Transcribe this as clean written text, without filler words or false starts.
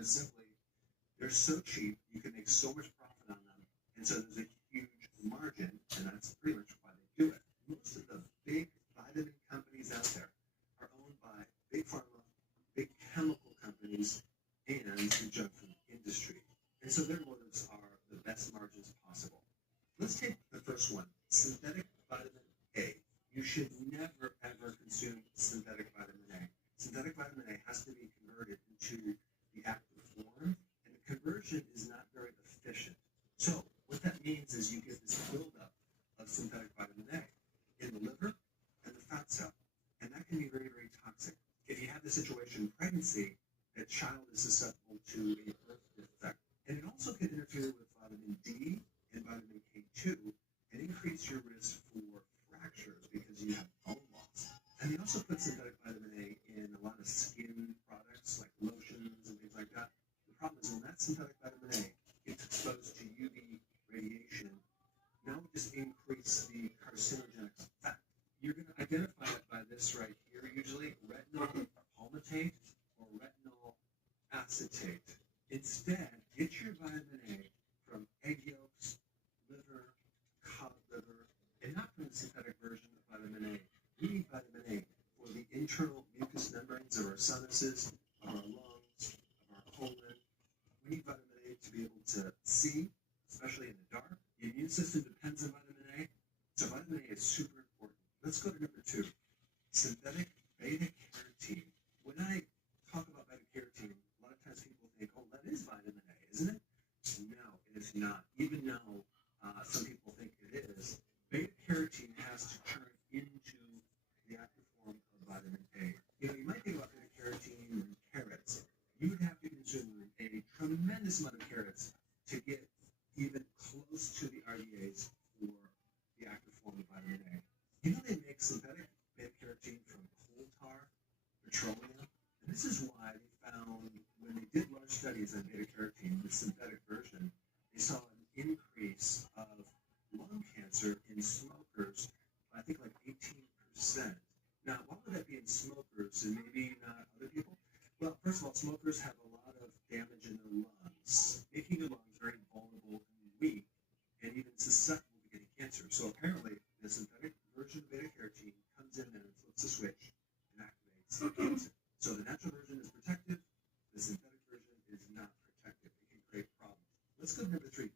because simply they're so cheap, you can make so much profit on them, and so there's a huge margin, and that's pretty much why they do it. Most of the big vitamin companies out there are owned by big pharma, big chemical companies, and the junk food industry. And so their motives are the best margins possible. Let's take the first one, synthetic vitamin A. You should never, ever consume synthetic vitamin A. Synthetic vitamin A has to be converted into the active form, and the conversion is not very efficient. So what that means is you get this buildup of synthetic vitamin A in the liver and the fat cell, and that can be very, very toxic. If you have the situation in pregnancy, that child is susceptible to a birth defect. And it also can interfere with vitamin D and vitamin K2 and increase your risk for fractures because you have bone loss. And they also put synthetic vitamin A in a lot of skin products like lotions and things like that. The problem is when that synthetic vitamin A gets exposed to UV radiation, now we just increase the carcinogenic effect. You're going to identify it by this right here, usually retinol palmitate or retinol acetate. Instead, get your vitamin A from egg yolks, liver, cod liver, and not from the synthetic version of vitamin A. We need vitamin A for the internal mucous membranes of our sinuses, of our lungs, of our colon. We need vitamin A to be able to see, especially in the dark. The immune system depends on vitamin A, so vitamin A is super important. Let's go to number 2, synthetic beta-carotene. When I talk about beta-carotene, a lot of times people think, oh, that is vitamin A, isn't it? No, it is not. Even though some people think it is, beta-carotene has to turn into the active form of vitamin A. You know, you might think about beta-carotene and carrots. You would have to consume a tremendous amount of carrots to get even close to the RDAs for the active form of vitamin A. You know they make synthetic beta-carotene from coal tar, petroleum, and this is why they found when they did large studies on beta-carotene, the synthetic version, they saw an increase of lung cancer in smokers by I think like 18%. Now, why would that be in smokers and maybe not other people? Well, first of all, smokers have a lot of damage in their lungs, making their lungs very vulnerable and weak and even susceptible to getting cancer. So apparently, the synthetic version of beta-carotene comes in there and flips a switch and activates the cancer. So the natural version is protective. The synthetic version is not protective. It can create problems. Let's go to number 3,